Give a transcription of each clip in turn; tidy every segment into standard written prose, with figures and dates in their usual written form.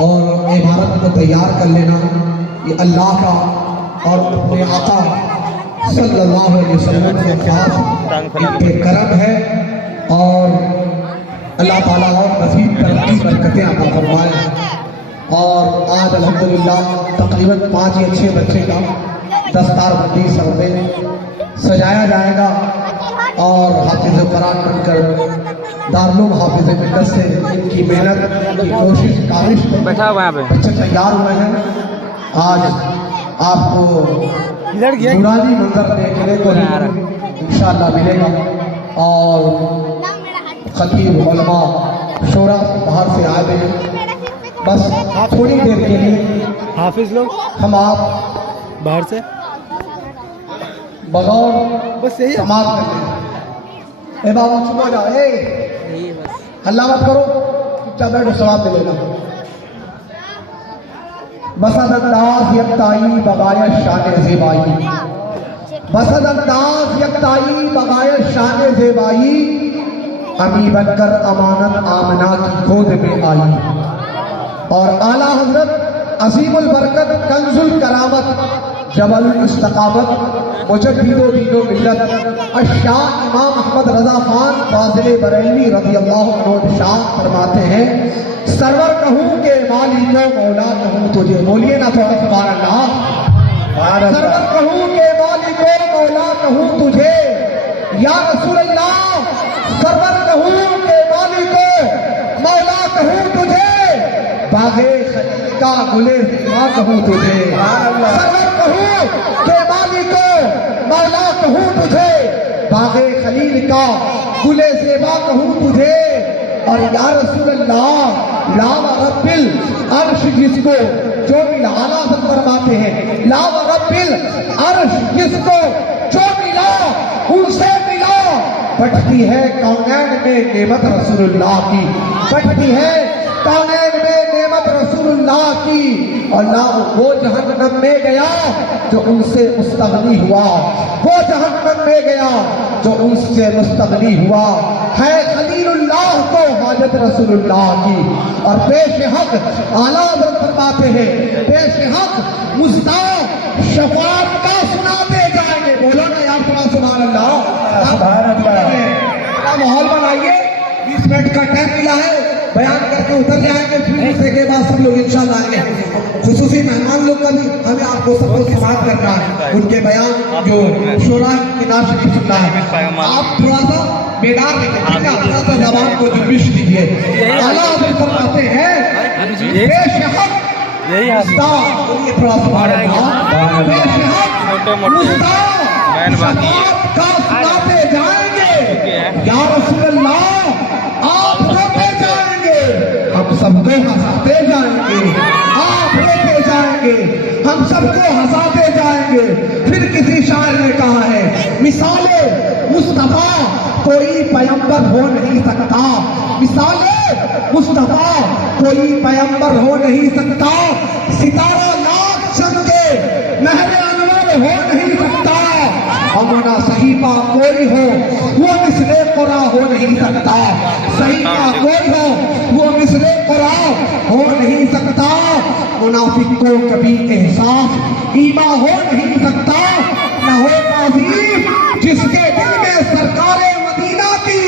और इमारत को तैयार कर लेना। ये अल्लाह का और अपने आका सल्लल्लाहु अलैहि वसल्लम के खास इनके करम है और अल्लाह ताला और मज़ीद तरक्की बरकतें अता फरमाए। और आज अल्हम्दुलिल्लाह तकरीबन 5 या 6 बच्चे का दस्तारबंदी सर में सजाया जाएगा और हाफिज़ कुरान बनकर दारुल हाफिज़ मिल्लत से इनकी मेहनत की कोशिश काविश में बच्चे तैयार हुए हैं। आज आपको नूरानी मंजर देखने को इंशाअल्लाह मिलेगा और खतीब उलमा शोरा बाहर से आए हैं। बस थोड़ी देर के लिए हाफिज लोग हम आप बाहर से बगौर बस यही समाज करते हैं। ए बाबू चुप हो जाओ, हल्ला मत करो, चुपचाप बैठो, सवाब मिलेगा। बसद अंदाज यकताई बगाया शान ज़ेबाई, बसद अंदाज यकताई बगाया शान ज़ेबाई, अमी बनकर अमानत आमना की गोद में आई। और आला हजरत अजीमुल बरकत कंजुल करामत जबल इस्तकामत मुजद्दिदो दीनो मिल्लत शाह इमाम अहमद रजा खान फाजिल बरेलवी रज़ी अल्लाह अन्हु शाह फरमाते हैं, सरवर कहूँ के मालिको मौला कहूँ तुझे। बोलिए ना थोड़ा सुभान अल्लाह। सरवर कहूँ के मालिको मौला कहूँ तुझे या रसूल अल्लाह, सरवर कहूँ के मालिको मौला कहूँ तुझे, बागे खलील का गुले ज़िमा कहूँ तुझे। सरवर कहूँ के मालिको मौला कहूँ तुझे, बागे खलील का गुले ज़िमा कहूँ तुझे। और या रसूल अल्लाह लाव रब्बिल अर्श जिसको जो मिला फरमाते हैं, लाव रब्बिल अर्श जिसको जो मिला उनसे मिला। बढ़ती है कौनैन में नेमत रसूलुल्लाह की, बढ़ती है कौनैन में नेमत रसूलुल्लाह की। और ना वो जहन्नम में गया जो उनसे मुस्तगनी हुआ, वो जहन्नम में गया जो उनसे मुस्तगनी हुआ। है खलीलुल्लाह को हाजत रसूलुल्लाह की। और पेश हक आला हज़रत फरमाते हैं, पेश हक मुस्ताफ शफाअत का सुनाते जाएंगे। बोलो ना यार थोड़ा सुभान अल्लाह। माहौल बनाइए, 20 मिनट का टाइम मिला है, बयान करके उतर जाएंगे, फिर दूसरे के बाद सब लोग इंशाअल्लाह आएंगे। खुसूसी मेहमान लोग का भी हमें आपको सबको समाप्त करना है, उनके बयान जो शोरा किनार शरीफ सुनना है। आप थोड़ा सा मैदान में जवान को जुर्मिश दीजिए। आला हज़रत फरमाते हैं पेश हक मुस्ताफ, थोड़ा सुभान अल्लाह, पेश हक मुस्ताफ का सुनाते जाएंगे। या रसूल अल्लाह आप रोते जाएंगे, हम सबको हंसाते जाएंगे। आप रोते जाएंगे, हम सबको हंसाते जाएंगे। फिर किसी शायर ने कहा है, मिसाले मुस्तफा कोई पैगंबर हो नहीं सकता, मिसाले मुस्तफा कोई पैगंबर हो नहीं सकता, सितारा लाख चमके महरे अनवर हो नहीं सकता, हमारा सहीफा कोई हो वो मिसले कुरा हो नहीं सकता, सहीफा कोई हो वो मिसले कुरा हो नहीं सकता। मुनाफिक को कभी एहसास ईमा हो नहीं सकता, न हो ताज़ीम जिसके दिल में सरकारे मदीना की,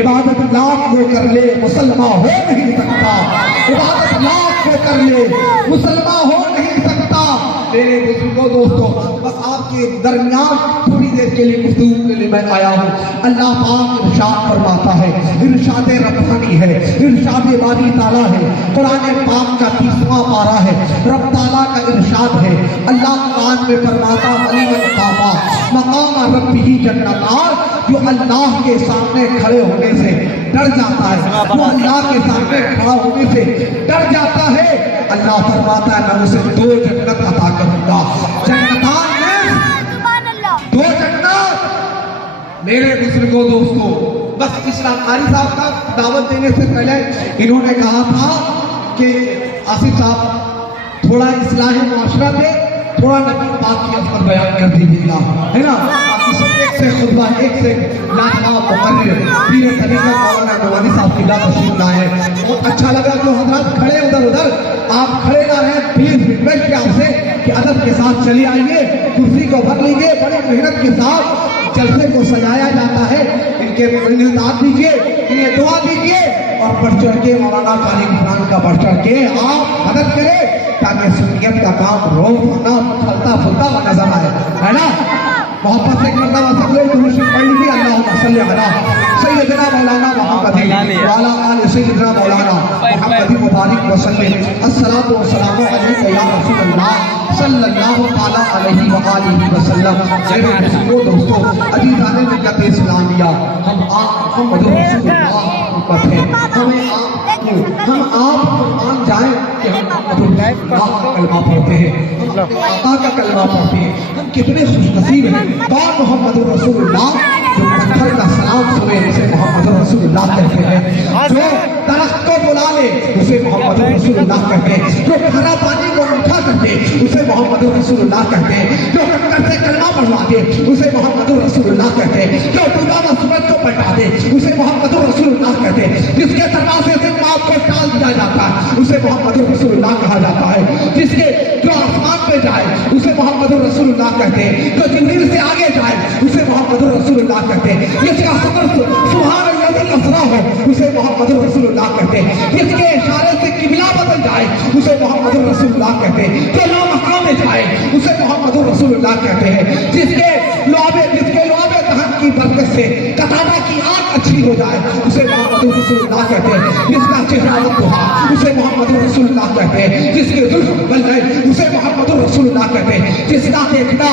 इबादत लाख को कर ले मुसलमान हो नहीं सकता, इबादत लाख को कर ले मुसलमान हो नहीं सकता। मेरे बुजुर्गों दोस्तों, बस आपके दरमियान थोड़ी देर के लिए गुफ्तगू के लिए मैं आया हूँ। अल्लाह पाक इरशाद फरमाता है, इरशाद रब्बानी है, इरशाद बारी ताला है, कुरान पाक का 30वां पारा है। रब ताला का इरशाद है, अल्लाह कुरान में फरमाता अलीमन कामा मकाम रब्बिही जन्नतार, जो अल्लाह के सामने खड़े होने से डर जाता है, जो अल्लाह के सामने खड़ा होने से डर जाता है, अल्लाह फरमाता है मैं उसे 2 जन्नत अता करूंगा। जन्नतान में 2 जन्नत। मेरे बुजुर्गों दोस्तों, बस इस्लाम कारी साहब का दावत देने से पहले इन्होंने कहा था कि आसिफ साहब थोड़ा इस्लाही मुआशरा पे थोड़ा नबी पाक की पर बयान कर दीजिएगा, है ना। एक से खुतबा, एक से लाजवाब मुकर्रिर पीर तरीक़त मौलाना नवानी साहब की तशरीफ लाए। बहुत अच्छा लगा जो हज़रात खड़े उधर चलिए आइए, कुर्सी को भर लीजिए। बड़ी मेहनत के साथ जलसे को सजाया जाता है। इनके दाद दीजिए, इन्हें दुआ दीजिए और बढ़ चढ़ के मौलाना काली इमरान का बढ़ चढ़ के आप मदद करें ताकि सुन्नियत का काम रोज होना फलता फूलता हुआ नजर आए, है ना। मोहब्बत से एक मरतबा सब लोग दुरूद शरीफ पढ़ लीजिए। अल्लाहुम्मा सल्ली अला सय्यदना मौलाना मुहम्मद व अला आलि सय्यदना मौलाना मुहम्मद मुबारक वसल्लम। अस्सलातु वस्सलामु अलैका या रसूलल्लाह सल्लल्लाहु तआला अलैहि व आलिहि वसल्लम। मेरे बुजुर्गों, दोस्तों, अजीज़ाने मिल्लत इस्लामिया, हम आप रसूलुल्लाह उम्मत हैं। हम आप मान जाएं कि हम अल्लाह का कलमा पढ़ते हैं, हम आका का कलमा पढ़ते हैं। हम कितने खुशनसीब हैं। कौन मोहम्मद रसूलुल्लाह जो पत्थर का सलाम सुने उसे मोहम्मद रसूलुल्लाह कहते हैं। जो दरख्त को बुला ले उसे मोहम्मद रसूलुल्लाह कहते हैं। जो खारा पानी को मीठा करते उसे मोहम्मद रसूलुल्लाह कहते हैं। जो कंकर से कलमा पढ़वा दे उसे मोहम्मद रसूलुल्लाह कहते हैं। जो डूबा हुआ सूरज को पलटा दे उसे मोहम्मद रसूलुल्लाह कहते हैं। जिसके दरवाजे से मौत को टाल दिया जाता है उसे मोहम्मद रसूलुल्लाह कहा जाता है। जिसके जो आसमान पे जाए उसे मोहम्मद रसूलुल्लाह कहते हैं। जो जिब्रील से आगे जाए उसे मोहम्मद रसूलुल्लाह कहते हैं। जिसका सफर सुभान अल्लाह असरा हो उसे मोहम्मद रसूलुल्लाह कहते हैं। जिसके इशारे से किबला बदल जाए उसे मोहम्मद रसूलुल्लाह कहते हैं। जो लामकाम में जाए उसे मोहम्मद रसूलुल्लाह कहते हैं। जिसके लुआबे दहन की बरकत से कतारा की आंख अच्छी हो जाए उसे मोहम्मद रसूलुल्लाह कहते हैं। जिसका चेहरा दुहा उसे मोहम्मद रसूलुल्लाह कहते हैं। जिसके जुल्फ बल है उसे मोहम्मद रसूलुल्लाह कहते हैं। जिसका देखना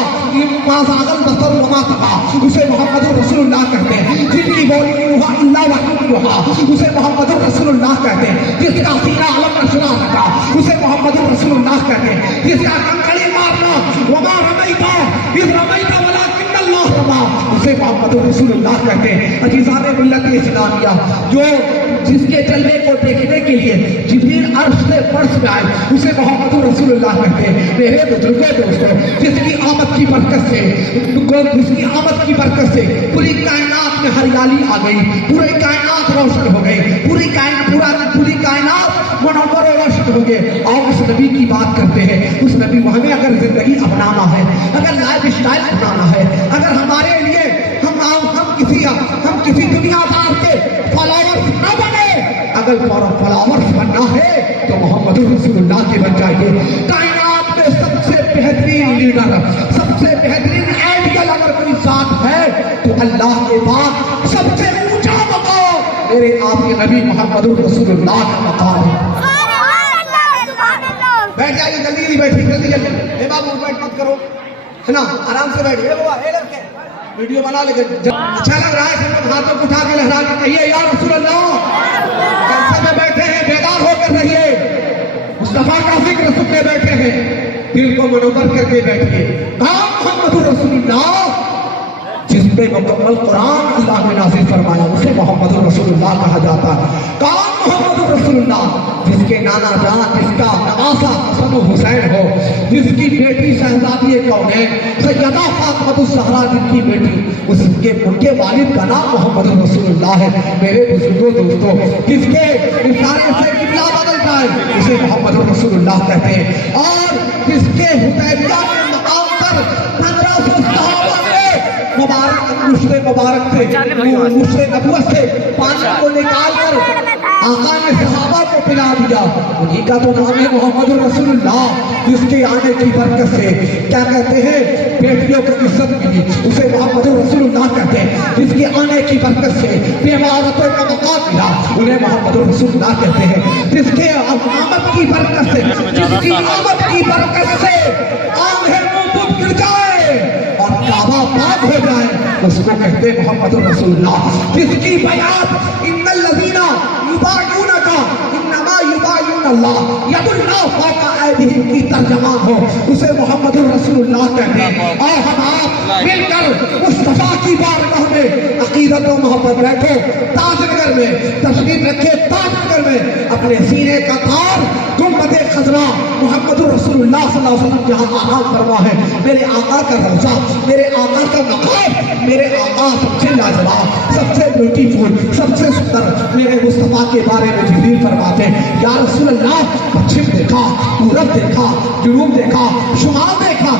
माज़ागल बसर वमा तगा उसे मोहम्मद रसूलुल्लाह कहते हैं। जिसकी बोली युहा इल्ला वही युहा उसे मोहम्मद रसूलुल्लाह कहते हैं। जिसका सीना अलम नशरा रखा उसे मोहम्मद रसूलुल्लाह कहते हैं। जिसका कंकड़ी मारना वमा रमैता इज़ रमैता वलाकिन अल्लाह रमा उसे मोहम्मद रसूलुल्लाह कहते हैं। अजीज़ाने मिल्लत इस्लामिया, जो जिसके जलवे को देखने के लिए जिब्रील अर्श से फर्श में आए उसे मोहम्मद रसूलुल्लाह कहते हैं। मेरे बुजुर्गों, दोस्तों, जिसकी आमद की बरकत से पूरी कायनात में हरियाली आ गई, पूरी कायनात रोशन हो गई, पूरी कायनात मुनव्वर और रोशन हो गए। और उस नबी की बात करते हैं। उस नबी हमें अगर जिंदगी अपनाना है, अगर लाइफ स्टाइल अपनाना है, अगर हमारे लिए हम किसी दुनियादार के फॉलोअर्स न बने, अगर फॉलोअर्स बनना है तो मोहम्मद रसूलुल्लाह के बन जाइए। कायनात में सबसे बेहतरीन लीडर, सबसे बेहतरीन आइडियल अगर कोई साथ है तो अल्लाह के बाद सबसे ऊंचा मकाम मेरे आपके नबी मोहम्मद रसूलुल्लाह का मकाम है। बैठ जाइए, जल्दी बैठिए, जल्दी। बाबू बैठ मत करो, है ना, आराम से बैठिए। बाबा लड़के वीडियो बना लेंगे। अच्छा लग रहा है सब लोग हाथों को उठा के लहरा के कहिए या रसूलुल्लाह। जलसे में बैठे हैं, बेदार होकर रहिए। मुस्तफा का जिक्र सुनने बैठे हैं, दिल को मनोवर करके बैठिए। कौन मोहम्मद रसूलुल्लाह जिस पे मुकम्मल कुरान अल्लाह ने नाज़िल फरमाया उसे मोहम्मद रसूलुल्लाह कहा जाता है। कौन मोहम्मद रसूलुल्लाह जिसके नाना जान, जिसका नवासा हसन हुसैन हो, जिसकी बेटी शहजादी कौनैन सैयदा फातिमा ज़हरा जिनकी बेटी, उनके वालिद का नाम मोहम्मद रसूलुल्लाह है। मेरे बुजुर्गों, दोस्तों, जिसके इशारे से किबला बदल जाए उसे मोहम्मद रसूलुल्लाह कहते हैं। और जिसके हुदैबिया के मकाम पर 1500 सहाबा ने मुश्ते मुबारक से नबुवत से पानी को निकाल कर आका ने सहाबा को पिला दिया, उन्हीं का तो नाम है मोहम्मद रसूलुल्लाह। जिसके आने की बरकत से क्या कहते हैं, बेटियों को इज्जत मिली उसे मोहम्मद रसूलुल्लाह कहते हैं। जिसके आने की बरकत से बेमारतों का मकाम मिला उन्हें मोहम्मद रसूलुल्लाह कहते हैं। जिसके आमद की बरकत से आंखें मुंह गिर जाए और काबा पाक हो जाए उसको कहते हैं मोहम्मद रसूलुल्लाह। जिसकी बयात इन्नल लज़ीना युबायूनका इन्नमा युबायूनल्लाह यदुल्लाह फौका ऐदिहिम की तर्जमान हो उसे मोहम्मद रसूलुल्लाह कहते हैं। और हम आप मिलकर मुस्तफा की बारगाह में अकीदत और मोहब्बत रखो। ताजनगर में तशरीफ रखे, ताजनगर में अपने सीने का तार गुंबद खजरा मोहम्मद रसूलुल्लाह सल्लल्लाहु अलैहि वसल्लम जहाँ आराम फरमा है, मेरे आका का रौज़ा, मेरे आका का मकाम, मेरे आका सबसे लाजवाब, सबसे ब्यूटीफुल, सबसे सुंदर। मेरे मुस्तफा के बारे में जिब्रील फरमाते हैं, या रसूलल्लाह, पश्चिम देखा, पूरब देखा, जुनूब देखा, शुमाल देखा,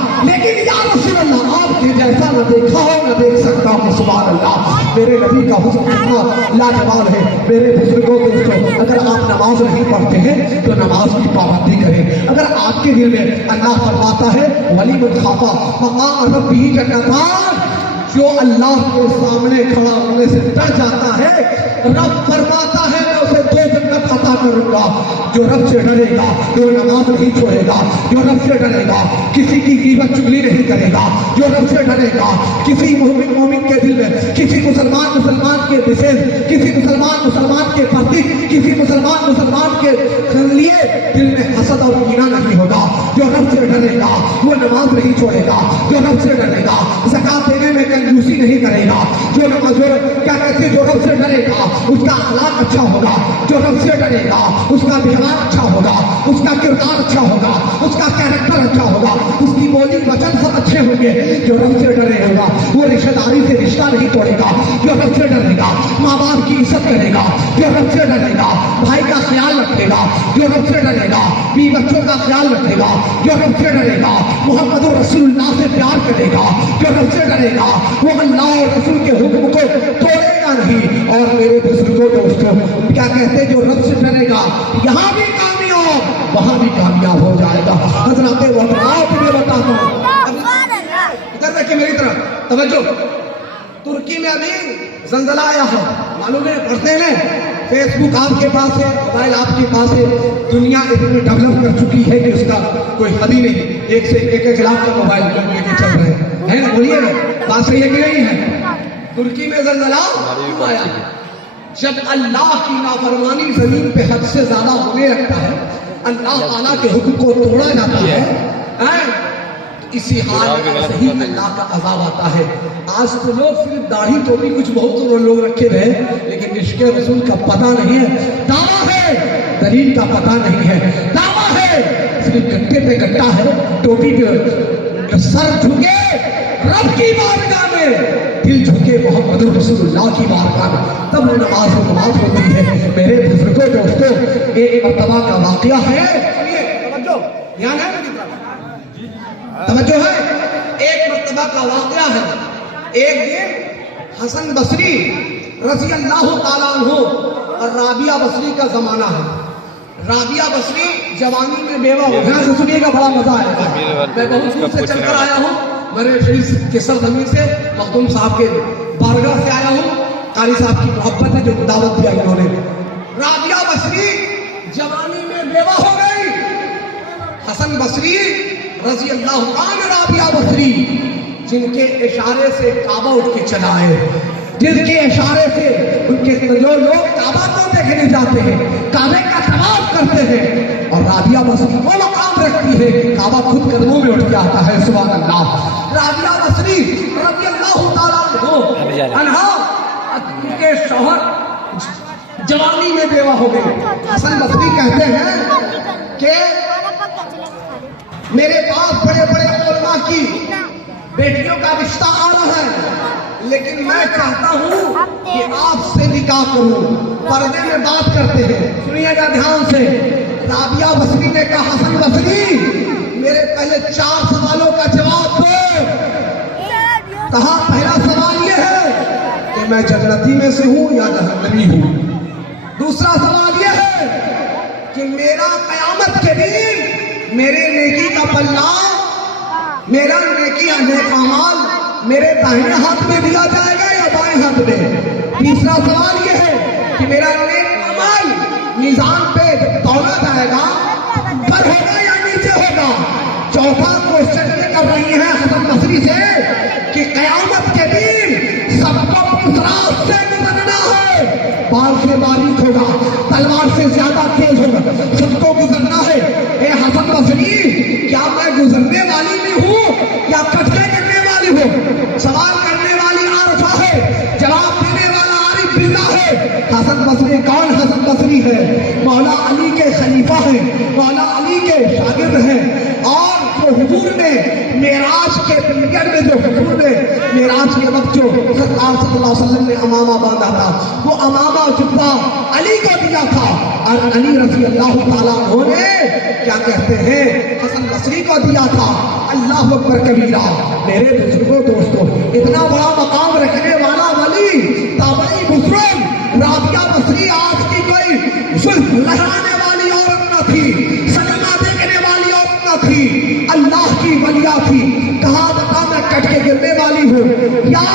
का हुस्न कितना लाजवाब है। मेरे बुजुर्गों दोस्तों, अगर आप नमाज नहीं पढ़ते हैं तो नमाज की पाबंदी करें। अगर आपके दिल में अल्लाह फरमाता है वली मन खाफा मकाम रब्बिही जन्नतान, जो अल्लाह के सामने खड़ा होने से डर जाता है, रब फरमाता है मैं उसे 2 जन्नत अता करूंगा। जो रब से डरेगा वो नमाज नहीं छोड़ेगा, जो रब से डरेगा किसी की गीबत चुगली नहीं करेगा, जो रब से डरेगा किसी मोमिन के दिल में, किसी मुसलमान के विशेष, किसी मुसलमान के प्रति, किसी मुसलमान के लिए दिल में हसद और कीना नहीं होगा। जो रब से डरेगा वो नमाज नहीं छोड़ेगा, जो रब से डरेगा ज़कात देने में कंजूसी नहीं करेगा, जो रब से डरेगा उसका अखलाक अच्छा होगा, जो रब से डरेगा उसका व्यवहार अच्छा होगा, उसका किरदार अच्छा होगा, उसका कैरेक्टर अच्छा होगा, उसकी बोली वचन सब अच्छे होंगे। जो रब से डरेगा वो रिश्तेदारी से रिश्ता नहीं तोड़ेगा, जो रब से डरेगा माँ बाप की इज्जत करेगा, जो रब से डरेगा भाई का ख्याल रखेगा, जो रब से डरेगा बीवी बच्चों का ख्याल रखेगा, जो रब से डरेगा मोहम्मद रसूलुल्लाह से प्यार करेगा, जो रब से डरेगा वो अल्लाह और रसूल के हुक्म को तोड़ेगा नहीं। और मेरे बुजुर्गों दोस्तों, क्या कहते हैं, जो रब से डरेगा यहाँ भी कामयाब वहां भी कामयाब हो जाएगा। हजरत मैं बताता हूँ, इधर देखिए मेरी तरफ तवज्जो। तुर्की में अभी जंजला आया है, मालूम है, पढ़ते हैं। फेसबुक आपके पास है, मोबाइल आपके पास है, दुनिया इतनी डेवलप कर चुकी है कि उसका कोई हद ही नहीं। एक से एक लाख का मोबाइल लेके चल रहे हैं, ना? बोलिए ना, बात सही है कि नहीं है? तुर्की में जंजला आया जब अल्लाह की नाफरमानी जमीन पे हद से ज्यादा होने लगता है, अल्लाह ताला के हुक्म को तोड़ा जाता है, इसी हाल में सही अल्लाह का अज़ाब आता है। आज तो लोग सिर्फ दाढ़ी टोपी कुछ बहुत लोग रखे हुए हैं, लेकिन इश्क़ रसूल का पता नहीं है, दावा है, दलील का पता नहीं है, दावा है सिर्फ गट्टे पे गट्टा है, टोपी पे सर झुके रब की बारगाह में, दिल झुके मोहम्मद रसूलुल्लाह की बारगाह में, तब वो नमाज होती है। मेरे बुजुर्गों दोस्तों, एक मर्तबा का वाक़या है, ध्यान है मेरी तरफ, तवज्जो है। एक मर्तबा का वाक़या है, एक दिन हसन बसरी रज़ी अल्लाह ताला अन्हु और राबिया बसरी का जमाना है। राबिया बसरी जवानी में बेवा हो, ध्यान से सुनिएगा, बड़ा मजा आएगा। मैं बहुत दूर से चलकर आया हूँ, मेरे शरीफ के सरजमीन से, मखदूम साहब के बारगाह से आया हूँ। कारी साहब की मोहब्बत है जो दावत दिया इन्होंने। राबिया बसरी जवानी में बेवा हो गई। हसन बसरी रज़ी अल्लाह अन्हु, राबिया बसरी जिनके इशारे से काबा उठ के चला है, जिनके इशारे से उनके जो लोग काबा को देखने जाते हैं, काबे का तवाफ करते हैं, और राबिया बसरी वो मकाम रखती है कि काबा खुद कदमों में उठ के आता है। सुभान अल्लाह। राबिया बसरी रज़ी अल्लाह ताला अन्हा, उनके शौहर जवानी में बेवा हो गए। हसन बसरी कहते हैं कि मेरे पास बड़े बड़े उलमा की बेटियों का रिश्ता आ रहा है, लेकिन मैं चाहता हूँ कि आपसे निकाह करूँ। पर्दे में बात करते हैं, सुनिएगा ध्यान से। राबिया बसरी ने कहा, हसन बसरी मेरे पहले 4 सवालों का जवाब दो। कहा, पहला सवाल यह है कि मैं जन्नती में से हूँ या जहन्नमी हूँ। दूसरा सवाल यह है कि मेरा कयामत के दिन मेरे नेकी का पल्ला, मेरा नेकी नेक अमाल मेरे दाहिने हाथ में दिया जाएगा या बाएं हाथ में। तीसरा सवाल यह है कि मेरा नेक अमाल मीज़ान पे तौला जाएगा, ऊपर होगा या नीचे होगा। चौथा क्वेश्चन ये कर रही है हसन बसरी से कि कयामत के दिन सबको उस रात से गुजरना है, बाल से बारीक होगा, तलवार से ज्यादा तेज होगा, सबको गुजरना है। ए हसन बसरी, क्या मैं गुजरने वाली भी हूँ या कटके करने वाली हूँ? सवाल करने वाली आरफा है, जवाब देने वाला आरिफ बिल्लाह है। हसन बसरी कौन हसन बसरी है? मौला अली के खलीफा है, मौला अली के शागिर्द हैं। और जो हुजूर ने मेराज के पीरियड में, जो हुजूर ने मेराज के वक्त जो सरकार सल्लल्लाहु अलैहि वसल्लम ने अमामा बांधा था, वो अमामा जुब्बा अली को दिया था, और अली रज़ी अल्लाह ताला अन्हु ने क्या कहते हैं, हसन बसरी को दिया था। अल्लाह अकबर कबीरा। मेरे बुजुर्गों दोस्तों, इतना बड़ा मकाम रखने वाला वली ताबई लहराने वाली औरत न थी, सलीमा देखने वाली औरत न थी, अल्लाह की वलिया थी। कहा बता मैं कट के गिरने वाली हूँ या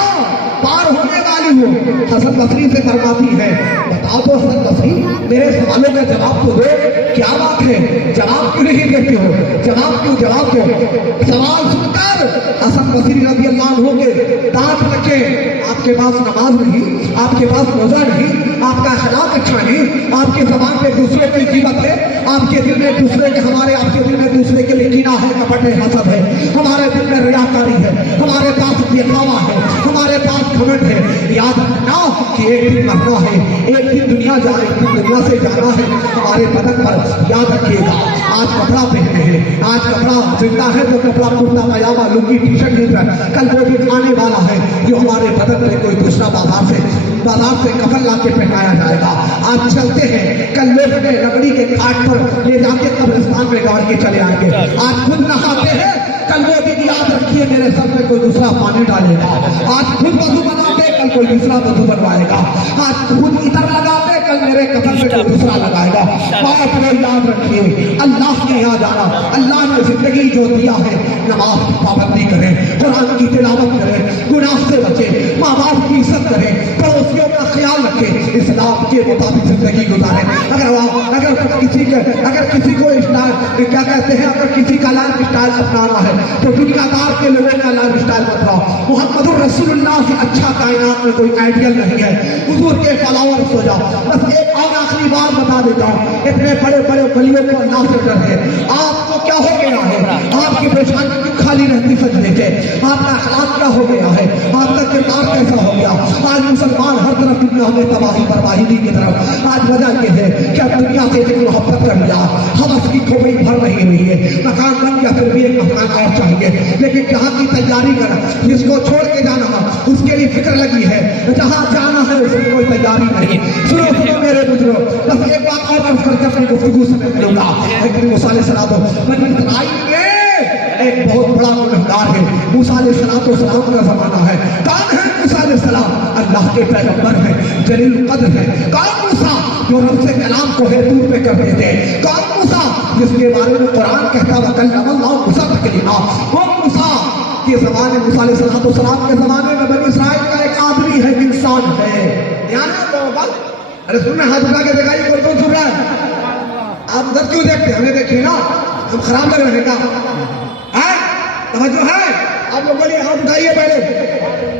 पार होने वाली हूँ। हसन बसरी से फरमाती है बताओ तो हसन बसरी मेरे सवालों का जवाब तो दो, क्या बात है जवाब क्यों नहीं देते हो, जवाब दो। सवाल सुनकर हसन बसरी रज़ी अल्लाह अन्हु के दांत रखे, आपके पास नमाज नहीं, आपके पास रोजा नहीं, आपका अखलाक अच्छा नहीं, आपके ज़बान पे दूसरे की कीमत है, आपके दिल में दूसरे के हमारे आपके दिल में दूसरे के लिए कीना है, कपट है, हसद है, हमारे दिल में रियाकारी है, हमारे पास दिखावा है, हमारे पास घमंड है। याद रखना कि एक दिन मरना है, एक दिन दुनिया से जाना है। हमारे बदन पर याद रखिएगा आज कपड़ा पहने हैं, आज कपड़ा जिंदा है तो कपड़ा कुर्ता पजामा लुंगी टी शर्ट नहीं है, कल वो दिन आने वाला है जो हमारे बदन में कोई दूसरा बाजार से कफन ला के पहनाया जाएगा। आज चलते हैं, कल लोग हमें लकड़ी के काट पर ले जाके कब्रिस्तान में गाड़ के चले आएंगे। आज खुद नहाते हैं, कल वो दिन याद रखिए मेरे सर में कोई दूसरा पानी डालेगा। आज खुद वजू बनाते, कल कोई दूसरा वजू बनवाएगा। आज खुद इतर लगाते, कल मेरे कफन में कोई दूसरा लगाएगा। बात में याद रखिए अल्लाह के यहाँ जाना, अल्लाह ने जिंदगी जो दिया है नमाज की पाबंदी करें, कुरान की तिलावत करें, गुनाह से बचे, माँ बाप की इज्जत करें, पड़ोसियों का ख्याल रखें, इस्लाम के मुताबिक जिंदगी गुजारें। अगर किसी को क्या कहते हैं, अगर किसी का लाइफ स्टाइल अपनाना है तो दुनियादार के लोगों का लाइफ स्टाइल अपनाओ। मोहम्मद रसूलुल्लाह से अच्छा कायनात में कोई आइडियल नहीं है, हुजूर के फॉलोअर्स हो जाओ। बस एक और आखिरी बात बता देता हूँ, इतने बड़े बड़े वलियों को अल्लाह से डर है, आपको क्या हो गया है, आपकी परेशानी क्यों खाली रहती सजने से, आपका अखलाक क्या हो गया है, आपका किरदार कैसा हो गया। आज मुसलमान हर तरफ दुनिया में तबाही बर्बादी की तरफ, आज वजह यह है कि अब दुनिया से एक मोहब्बत कर लिया, हवस की खोपड़ी भर नहीं हुई है, मकान बन गया फिर भी एक मकान और चाहिए, लेकिन जहाँ की तैयारी कर जिसको छोड़ के जाना उसके लिए फिक्र लगी है, जहाँ जाना है उसकी कोई तैयारी नहीं। सुनो मेरे बुजुर्गों, बस एक बात और अर्ज करके अपनी गुफ्तगू से करूंगा। एक दिन मूसा अलैहिस्सलाम बनी इस्राईल के एक बहुत बड़ा गुनहगार है, मूसा अलैहिस्सलाम का जमाना है। कौन है मूसा अलैहिस्सलाम? अल्लाह के पैगंबर है, जलील कद्र है। कौन मूसा जो रब से कलाम को है दूर पे कर देते, कौन मूसा जिसके बारे में कुरान कहता है कल्लमल्लाहु मूसा तकलीमा। वो मूसा के जमाने, मूसा अलैहिस्सलाम के जमाने में बनी इस्राइल का एक आदमी है, इंसान है। ध्यान है तो बात, अरे सुन हाथ उठा के दिखाइए कौन सुन रहा है। आप उधर क्यों देखते, हमें देखिए ना, हम खराब लग रहे हैं क्या है? तवज्जो है? आप लोग बोलिए हाथ उठाइए, पहले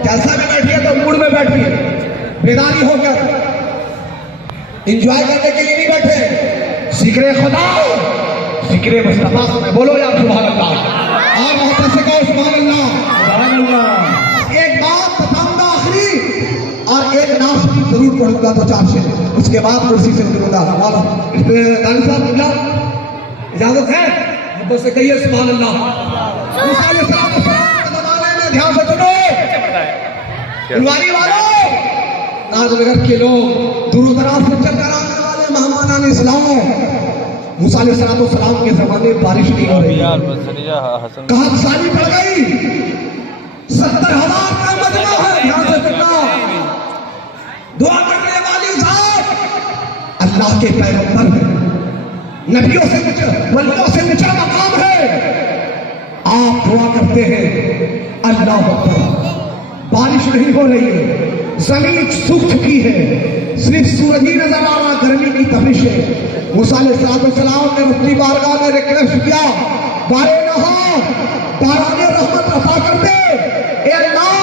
जैसा में बैठिए तो मूड में बैठिए, बेदारी हो गया, एंजॉय करने के लिए नहीं बैठे, जिक्र खुदा जिक्र मुस्तफा में बोलो या सुभान अल्लाह, और मोहब्बत से कहो सुभान अल्लाह। एक बात बताऊंगा आखिरी, और एक नाम जरूर पढ़ूंगा तो 4 से, उसके बाद कुर्सी से उतरूंगा। दानी साहब इजाजत है, मोहब्बत से कहिए सुभान अल्लाह। मूसा अलैहिस्सलाम के ज़माने में ध्यान से सुनो, फुलवारी वालों, राजनगर के लोग, दूर दराज से चक्कर आने वाले मेहमान इस्लाम, मूसा अलैहिस्सलाम के ज़माने में बारिश नहीं हो रही, कहाँ सारी पड़ गई, 70,000 का मजमा है। ध्यान से सुनना, दुआ करने वाली जात अल्लाह के पैगंबर है, नबियों से वलियों से नीचा मकाम है। आप दुआ करते हैं अल्लाह अकबर, बारिश नहीं हो रही है, जमीन सूख चुकी है, सिर्फ सूरज ही नजर आ रहा, गर्मी की तपिश है। मूसा अलैहिस्सलाम ने रब्बी बारगाह में रिक्वेस्ट किया, बारे नहा बाराने रहमत अता कर दे, ए अल्लाह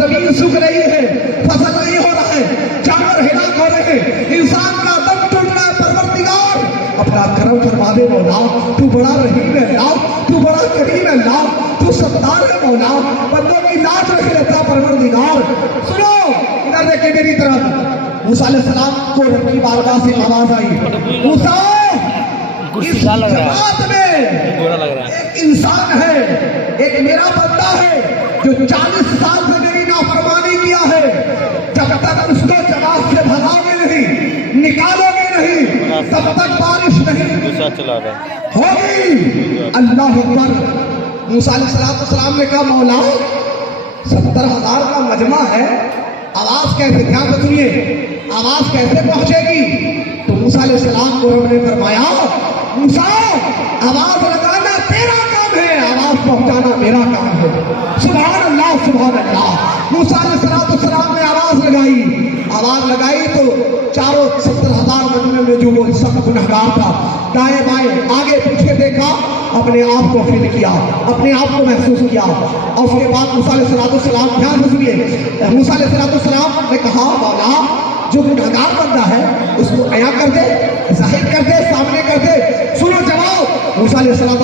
जमीन सूख रही है, फसल नहीं हो रहा है, जानवर हिलाक हो रहे हैं, इंसान का दम टूट रहा है। परवरदिगार अपना करम फरमा दे मौला, तू बड़ा रहीम है अल्लाह, तू बड़ा करीम है अल्लाह, तू सत्तार है मौला, बंदों की लाज रख लेता परवरदिगार। सुनो इधर देखिए मेरी तरफ, मूसा अलैहिस्सलाम को रब्बी बारगाह से आवाज आई, मूसा इस जमात में एक इंसान है, एक मेरा बंदा है जो 40 साल से मेरी नाफरमानी किया है, जब तक उसको जमात से भगाओगे नहीं, निकालोगे नहीं, तब तक बारिश नहीं होगी। अल्लाह अकबर। मूसा अलैहिस्सलाम ने कहा मौला 70,000 का मजमा है, आवाज कैसे, ध्यान से सुनिए, आवाज कैसे पहुंचेगी? तो मूसा अलैहिस्सलाम को रब ने फरमाया, मूसा आवाज लगाना तेरा काम है, आवाज पहुंचाना मेरा काम है। सुभान अल्लाह सुभान अल्लाह। मूसा अलैहिस्सलाम ने आवाज लगाई तो चारों 70,000 मजमे में जो वो सब गुनहगार था, दाएं बाएं आगे पीछे देखा, अपने आप को फील किया, अपने आप को महसूस किया। और उसके बाद मूसा अलैहिस्सलाम, ध्यान से सुनिए, मूसा अलैहिस्सलाम ने कहा, मौला जो गुनहगार बंदा है उसको अया कर दे, जाहिर कर दे, सामने कर दे। सुनो जवाब। मूसा अलैहिस्सलाम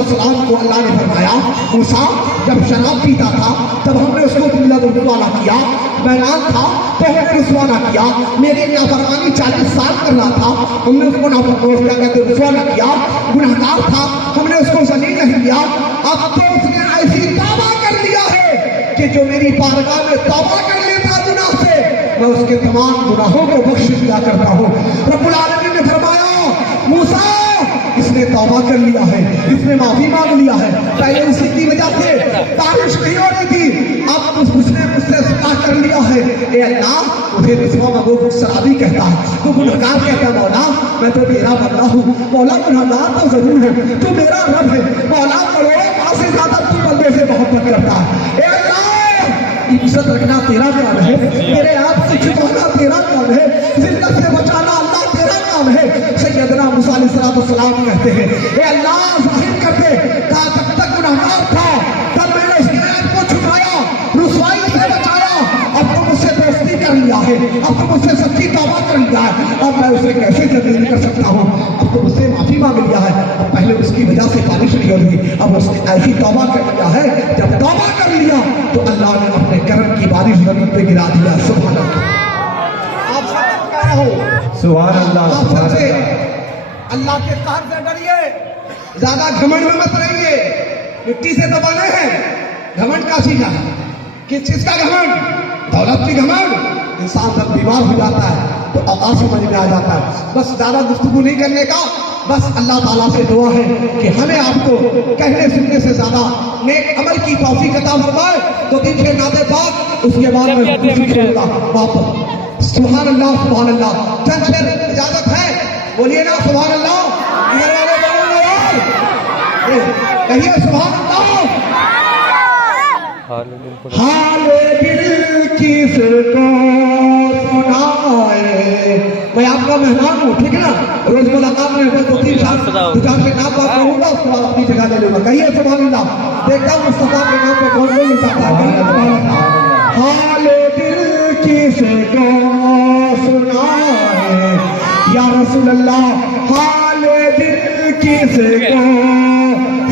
को अल्लाह ने फरमाया, मूसा जब शराब पीता था तब हमने उसको रुसवाना किया, बैरान था तो हमने रुसवाना किया, मेरी नाफरमानी 40 साल कर रहा था, हमने उसको रुसवाना किया, गुनहगार था हमने उसको जलील नहीं किया। अब तो उसने ऐसी तौबा कर लिया है कि जो मेरी बारगाह में तौबा कर लेता गुनाह से, मैं उसके तमाम गुनाहों को बख्श दिया करता हूँ। रब्बुल आलमीन ने फरमाया, मूसा इसने तौबा कर लिया है, इसने माफी मांग लिया है। पहले उसी की वजह से बारिश नहीं हो रही थी, अब उसने मुझसे सुलह कर लिया है। ए अल्लाह, मुझे रुसवा मगरूब शराबी कहता है, तो गुनहगार कहता है, मौला मैं तो तेरा बंदा हूँ। मौला गुनहगार तो जरूर है, तू मेरा रब है। मौला करोड़ों माँ से ज्यादा तू बंदे से मोहब्बत करता है। ए अल्लाह, इज्जत रखना तेरा काम है, मेरे आप से छुपाना तेरा काम है, जिल्लत से बचाना अल्लाह तेरा काम है। सैयदना मूसा अलैहिस्सलाम कहते हैं, ए अल्लाह जाहिर कर दे, कहा तब तक गुनहगार था तब मैंने उसकी ऐब को छुपाया, रुसवाई से बचाया। अब तो मुझसे दोस्ती कर लिया है, अब तो मुझसे सच्ची तौबा कर लिया है, अब मैं उसे कैसे जलील कर सकता हूँ। अब तो मुझसे माफी मांग लिया है, अब पहले उसकी वजह से बारिश नहीं हो रही, अब उसने ऐसी तौबा कर लिया है, जब तौबा कर लिया तो अल्लाह ने अपने करम की बारिश जमीन पे गिरा दिया। सुभान अल्लाह। आप सब कह रहे हो सुभान अल्लाह, आप सुभान सबसे अल्लाह। अल्लाह के कहर से डरिए, ज्यादा घमंड में मत रहिए। मिट्टी से तो बने हैं, घमंड का चीज है। किस चीज का घमंड? दौलत की घमंड। इंसान जब बीमार हो जाता है तो आवाज समझ में आ जाता है। बस ज्यादा गुफ्तगू नहीं करने का, बस अल्लाह ताला से दुआ है कि हमें आपको कहने सुनने से ज्यादा नेक अमल की तौफीक अता फरमाए। तो 3 6 नाते पाक, उसके बाद में कुछ कहूंगा वापस। सुभान अल्लाह सुभान अल्लाह। चंद शेर इजाजत है, बोलिए ना सुभान अल्लाह। इधर वाले बोलो यार, कहिए सुभान अल्लाह। हाले दिल किसको सुनाए। मैं आपका मेहमान हूँ, ठीक है ना। रोज मुलाकात में 2-3 साल 2-4 से नाम बात करूंगा, उसके बाद अपनी जगह ले लूंगा। कहिए सुभान अल्लाह। देखता हूँ मुस्तफा के नाम पे कौन कौन निकालता है। हाले दिल किसको सुनाए या रसूल अल्लाह, हाले दिल किसको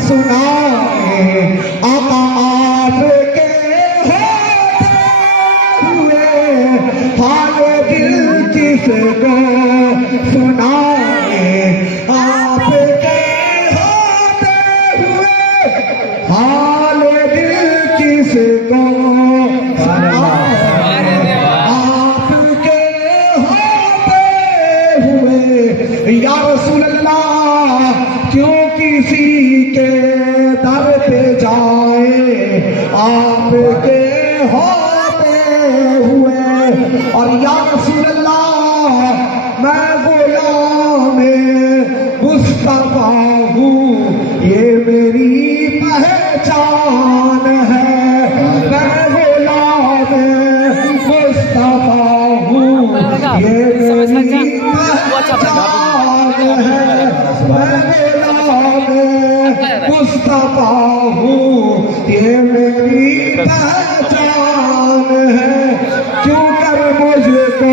सुनाए। आका आपके हाले दिल किसको सुनाए, आपके होते हुए हाले दिल किसको सुनाए, आपके होते हुए या रसूल अल्लाह, क्यों किसी के दर पे जाए, आपके होते हुए। और या रसूल अल्लाह, मैं गुलाम मुस्तफा हूँ, ये मेरी पहचान है। मैं गुलाम मुस्तफा हूँ, ये मेरी पहचान है। मैं गुलाम मुस्तफा हूँ, ये मेरी पहचान है। क्यों कर मुझको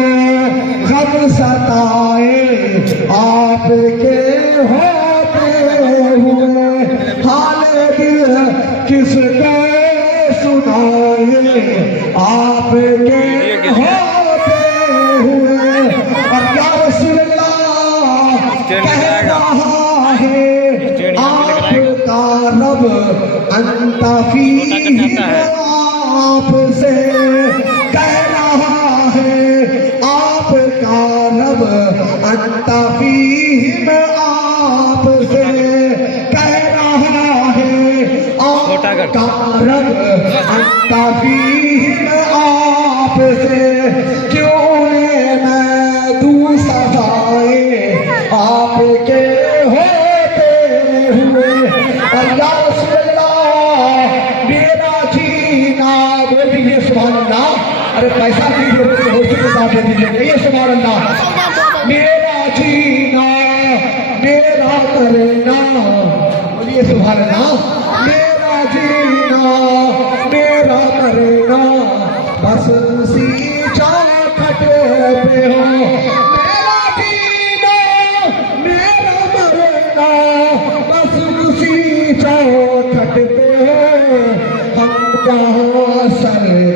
गम सताए, आपके होते हुए हाले दिल किसको सुनाए, आपके होते हुए। और या रसूल अल्लाह, कह रहा है आपका रब अंता फीही, आपसे कह रहा है आपका रब अंता फीही, आपसे कह रहा है आपका रब अंता फीही, आपसे। क्यों मैं दूँ सफाए, आपके होते हुए अल्लाह रसूलुल्लाह मेरा जीना। बोल दीजिए सुभान अल्लाह। अरे पैसा दीजिए तो होशी के साथ दे दीजिए, कहिए सुभान अल्लाह। मेरा जीना मेरा करना, बोलिए सुभान अल्लाह। मेरा जीना मेरा करना